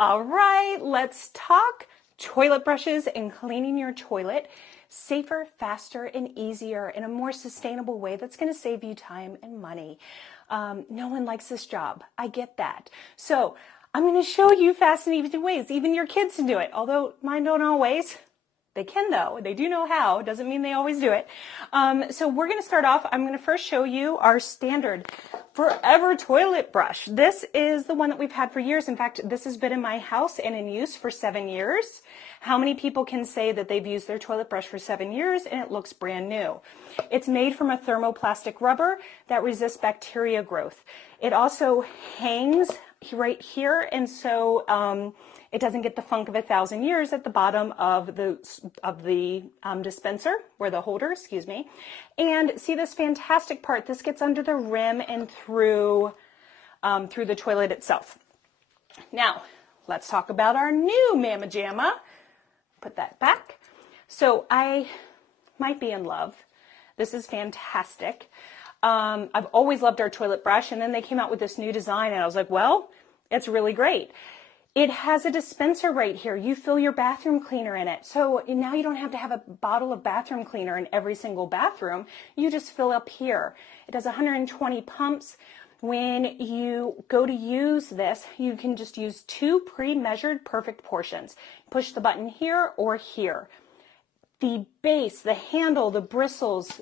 All right, let's talk toilet brushes and cleaning your toilet safer, faster, and easier in a more sustainable way that's going to save you time and money. No one likes this job. I get that. So I'm going to show you fast and easy ways. Even your kids can do it, although mine don't always. They can though. They do know how. Doesn't mean they always do it. So we're going to start off. I'm going to first show you our standard forever toilet brush. This is the one that we've had for years. In fact, this has been in my house and in use for 7 years. How many people can say that they've used their toilet brush for 7 years and it looks brand new? It's made from a thermoplastic rubber that resists bacteria growth. It also hangs right here, and so it doesn't get the funk of 1,000 years at the bottom of the dispenser, or the holder, excuse me. And see this fantastic part, this gets under the rim and through the toilet itself. Now, let's talk about our new Mama Jamma. Put that back. So I might be in love. This is fantastic. I've always loved our toilet brush, and then they came out with this new design, and I was like, well, it's really great. It has a dispenser right here. You fill your bathroom cleaner in it. So now you don't have to have a bottle of bathroom cleaner in every single bathroom. You just fill up here. It does 120 pumps. When you go to use this, you can just use 2 pre-measured perfect portions. Push the button here or here. The base, the handle, the bristles,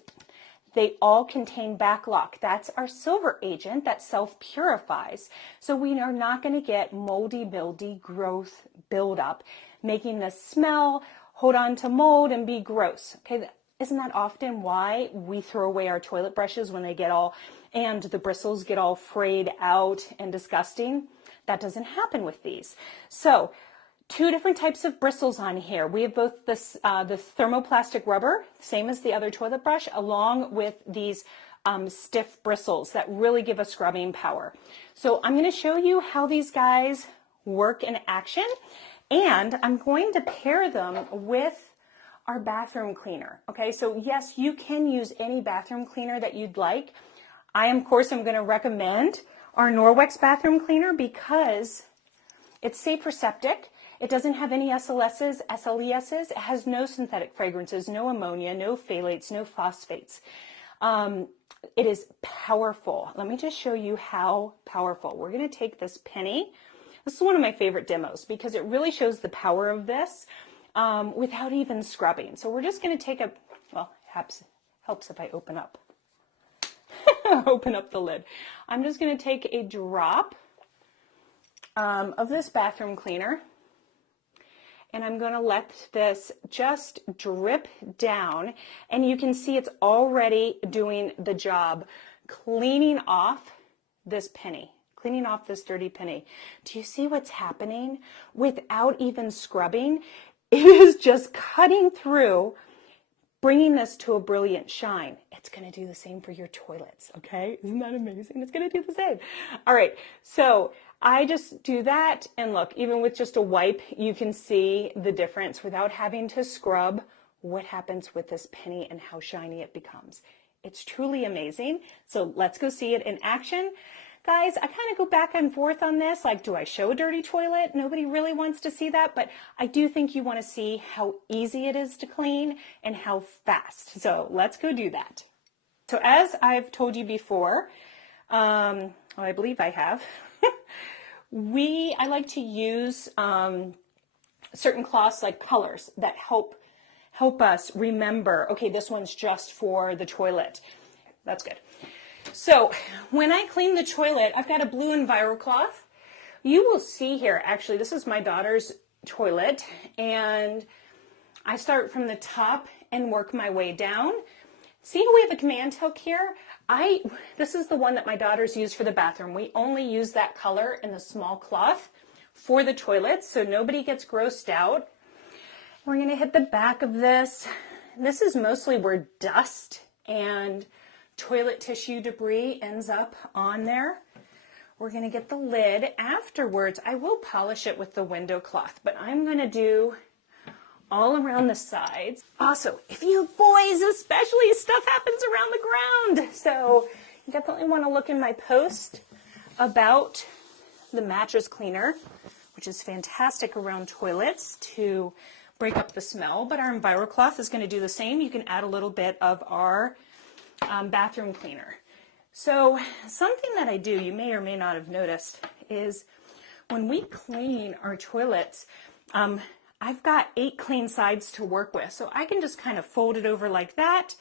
they all contain backlock. That's our silver agent that self-purifies. So we are not going to get moldy, mildew growth buildup, making the smell, hold on to mold, and be gross. Okay, isn't that often why we throw away our toilet brushes when they get all, and the bristles get all frayed out and disgusting? That doesn't happen with these. So 2 different types of bristles on here. We have both this, the thermoplastic rubber, same as the other toilet brush, along with these stiff bristles that really give us scrubbing power. So I'm going to show you how these guys work in action, and I'm going to pair them with our bathroom cleaner. Okay, so yes, you can use any bathroom cleaner that you'd like. Of course, I'm going to recommend our Norwex bathroom cleaner because it's safe for septic. It doesn't have any SLSs, SLESs. It has no synthetic fragrances, no ammonia, no phthalates, no phosphates. It is powerful. Let me just show you how powerful. We're going to take this penny. This is one of my favorite demos because it really shows the power of this without even scrubbing. So we're just going to take well, helps if I open up. Open up the lid. I'm just going to take a drop of this bathroom cleaner. And I'm going to let this just drip down, and you can see it's already doing the job, cleaning off this penny, cleaning off this dirty penny. Do you see what's happening without even scrubbing? It is just cutting through, bringing this to a brilliant shine. It's going to do the same for your toilets, okay? Isn't that amazing? It's going to do the same. All right, so I just do that, and look, even with just a wipe, you can see the difference without having to scrub what happens with this penny and how shiny it becomes. It's truly amazing. So let's go see it in action. Guys, I kind of go back and forth on this. Like, do I show a dirty toilet? Nobody really wants to see that, but I do think you want to see how easy it is to clean and how fast. So let's go do that. So as I've told you before, well, I believe I have, I like to use certain cloths like colors that help us remember, okay, this one's just for the toilet. That's good. So when I clean the toilet, I've got a blue Envirocloth. You will see here, actually, this is my daughter's toilet, and I start from the top and work my way down. See how we have a command hook here? This is the one that my daughters use for the bathroom. We only use that color in the small cloth for the toilet, so nobody gets grossed out. We're going to hit the back of this. This is mostly where dust and toilet tissue debris ends up on there. We're going to get the lid. Afterwards, I will polish it with the window cloth, but I'm going to do all around the sides. Also, if you have boys especially, stuff happens around the ground. So you definitely want to look in my post about the mattress cleaner which is fantastic around toilets to break up the smell, but our Envirocloth is going to do the same. You can add a little bit of our bathroom cleaner. So something that I do, you may or may not have noticed, is when we clean our toilets, I've got 8 clean sides to work with. So I can just kind of fold it over like that.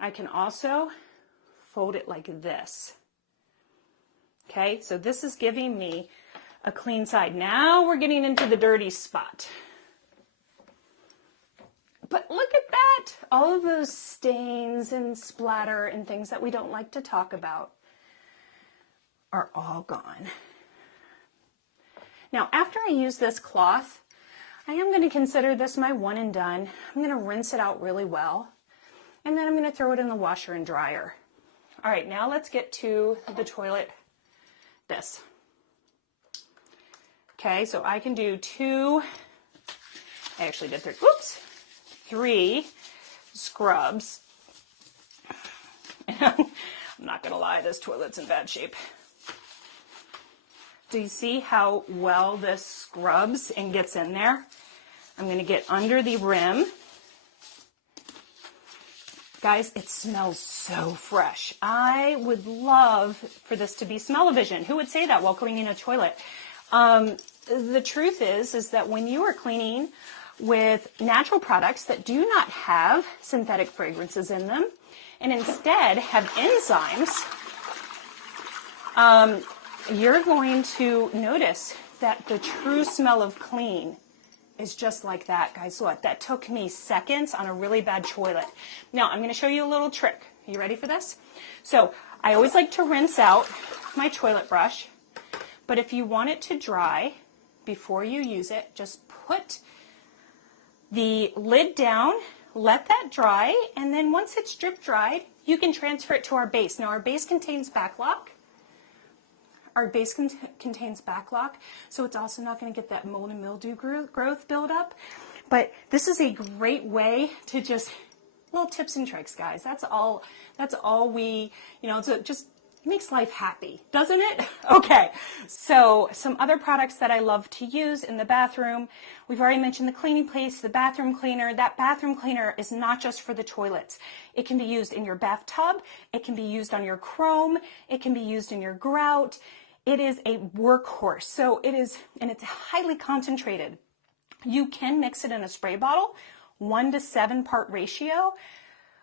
I can also fold it like this. Okay, so this is giving me a clean side. Now we're getting into the dirty spot. But look at that. All of those stains and splatter and things that we don't like to talk about are all gone. Now, after I use this cloth, I am going to consider this my one and done. I'm going to rinse it out really well, and then I'm going to throw it in the washer and dryer. All right, now let's get to the toilet. This. Okay, so I can do 2, I actually did 3 scrubs. I'm not going to lie, this toilet's in bad shape. Do you see how well this scrubs and gets in there? I'm going to get under the rim. Guys, it smells so fresh. I would love for this to be smell-o-vision. Who would say that while cleaning a toilet? The truth is that when you are cleaning with natural products that do not have synthetic fragrances in them and instead have enzymes, you're going to notice that the true smell of clean is just like that, guys. Look, that took me seconds on a really bad toilet. Now, I'm going to show you a little trick. Are you ready for this? So, I always like to rinse out my toilet brush, but if you want it to dry before you use it, just put the lid down, let that dry, and then once it's drip dried, you can transfer it to our base. Now, our base contains backlock. Contains backlock, so it's also not going to get that mold and mildew growth buildup. But this is a great way to just, little tips and tricks, guys. That's all we, it just makes life happy, doesn't it? Okay, so some other products that I love to use in the bathroom. We've already mentioned the cleaning paste, the bathroom cleaner. That bathroom cleaner is not just for the toilets. It can be used in your bathtub. It can be used on your chrome. It can be used in your grout. It is a workhorse. So it is, and it's highly concentrated. You can mix it in a spray bottle, 1 to 7 part ratio.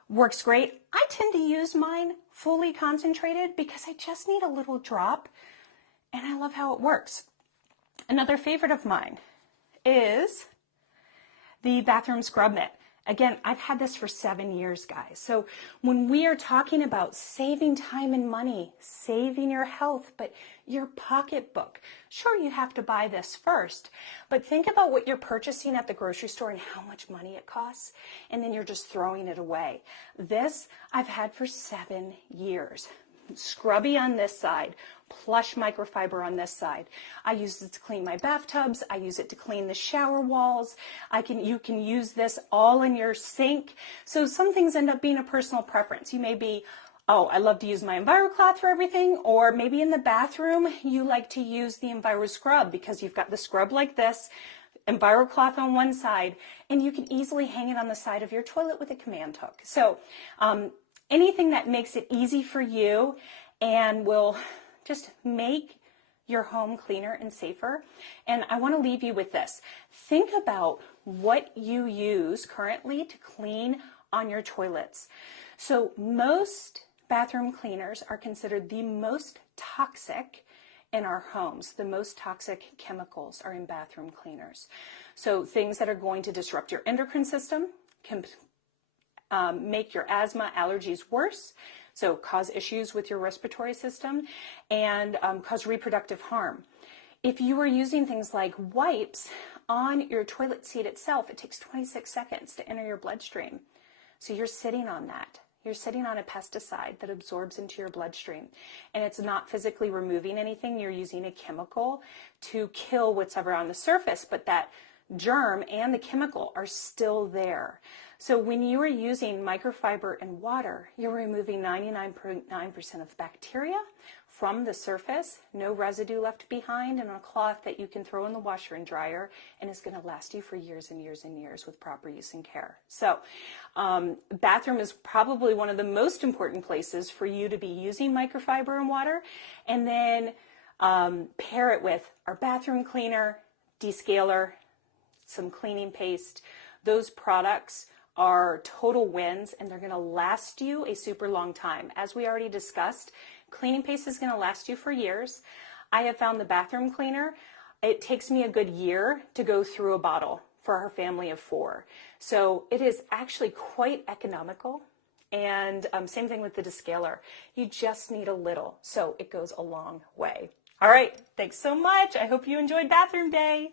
Works great. I tend to use mine fully concentrated because I just need a little drop, and I love how it works. Another favorite of mine is the bathroom scrub mitt. Again, I've had this for 7 years, guys. So when we are talking about saving time and money, saving your health, but your pocketbook, sure, you have to buy this first, but think about what you're purchasing at the grocery store and how much money it costs, and then you're just throwing it away. This I've had for 7 years. Scrubby on this side, plush microfiber on this side. I use it to clean my bathtubs. I use it to clean the shower walls. You can use this all in your sink. So some things end up being a personal preference. You may be, oh, I love to use my Envirocloth for everything, or maybe in the bathroom you like to use the Enviroscrub because you've got the scrub like this, Envirocloth on one side, and you can easily hang it on the side of your toilet with a command hook. So anything that makes it easy for you and will just make your home cleaner and safer. And I want to leave you with this. Think about what you use currently to clean on your toilets. So most bathroom cleaners are considered the most toxic in our homes. The most toxic chemicals are in bathroom cleaners. So things that are going to disrupt your endocrine system can make your asthma, allergies worse, so cause issues with your respiratory system, and cause reproductive harm. If you are using things like wipes on your toilet seat itself, it takes 26 seconds to enter your bloodstream. So you're sitting on that. You're sitting on a pesticide that absorbs into your bloodstream, and it's not physically removing anything. You're using a chemical to kill whatever on the surface, but that germ and the chemical are still there. So when you are using microfiber and water, you're removing 99.9% of bacteria, from the surface, no residue left behind, and a cloth that you can throw in the washer and dryer and is going to last you for years and years and years with proper use and care. So bathroom is probably one of the most important places for you to be using microfiber and water, and then pair it with our bathroom cleaner, descaler, some cleaning paste. Those products are total wins, and they're going to last you a super long time. As we already discussed, cleaning paste is going to last you for years. I have found the bathroom cleaner, it takes me a good year to go through a bottle for our family of 4. So it is actually quite economical. And same thing with the descaler. You just need a little, so it goes a long way. All right, thanks so much. I hope you enjoyed Bathroom Day.